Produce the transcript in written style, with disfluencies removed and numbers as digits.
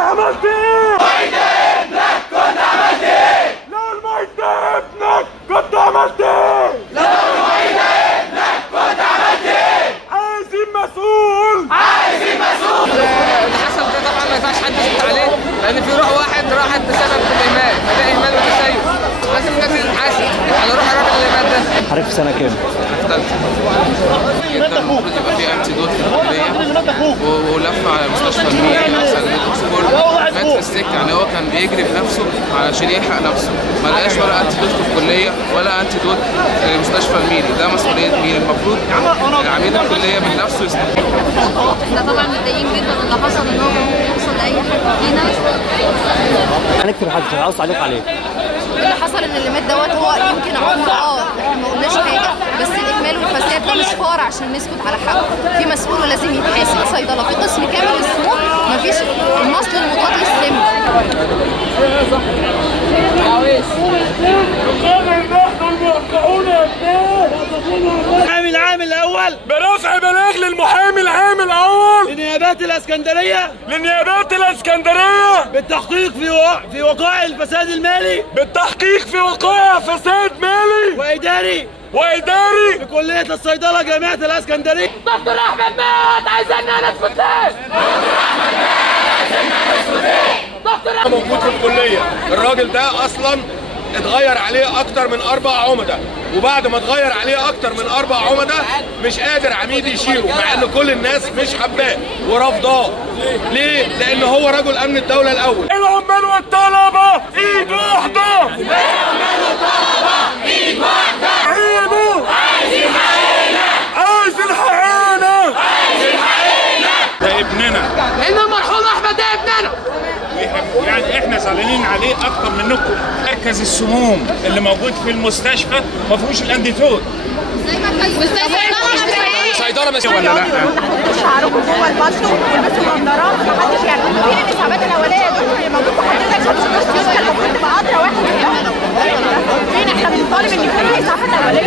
عملت ايه؟ ميت ابنك كنت عملت ايه؟ لو الميت ابنك كنت عملت ايه؟ لو ميت ابنك كنت عملت ايه؟ عايزين مسؤول، عايزين مسؤول. اللي حصل ده طبعا ما ينفعش حد يسكت عليه، لان في روح واحد راحت بسبب الاهمال، فده اهمال وتسيب. لازم الناس تتحاسب على روح الراجل اللي مات ده. حضرتك في سنه كام؟ في ثالثه. جدا المفروض يبقى في انتيدوت في الكليه ولف على مستشفى الميري احسن من اوكسفورد. مات في السكه، يعني هو كان بيجري بنفسه علشان يلحق نفسه، ما لقاش ولا انتيدوت في الكليه ولا انتيدوت في مستشفى الميري. ده مسؤوليه مين؟ المفروض العميد الكليه من نفسه يستفيد. احنا طبعا متضايقين جدا اللي حصل، ان هو ممكن يوصل لاي حد فينا. هنكتب حد عاوز تعليق عليه. اللي حصل ان اللي مات دوت هو يمكن عمر احنا ما قلناش حاجه، بس الاهمال والفساد ده مش فار عشان نسكت على حقه. في مسؤول ولازم يتحاسب. صيدله في قسم كامل السموم مفيش المصل المضاد للسم. العام الاول برفع بلاغ للمحامي العام الاول لنيابات الاسكندريه بالتحقيق في وقائع الفساد المالي، واداري بكليه الصيدله جامعه الاسكندريه. دكتور احمد مات، عايزيننا نسكت ليه؟ دكتور احمد موجود في الكليه. الراجل ده اصلا اتغير عليه اكتر من 4 عمدة، وبعد ما اتغير عليه اكتر من 4 عمدة مش قادر عميد يشيله، مع ان كل الناس مش حباه ورافضاه. ليه؟ لان هو رجل امن الدولة الاول. العمال والطلبة ايد واحدة، عايزين حقنا. ده ابننا، ان المرحوم احمد ده ابننا. يعني احنا زعلانين عليه اكتر منكم. مركز السموم اللي موجود في المستشفى ما فيهوش الانديتود. صيدله بس ولا لا؟ شعركم جوه البشره والبسوا نظارات، محدش يعرف. فين الاسعافات الاوليه يا دكتور اللي موجود في حضرتك؟ المفروض تبقى قطره واحده. فين احنا بنطالب ان يكون في اسعافات اوليه؟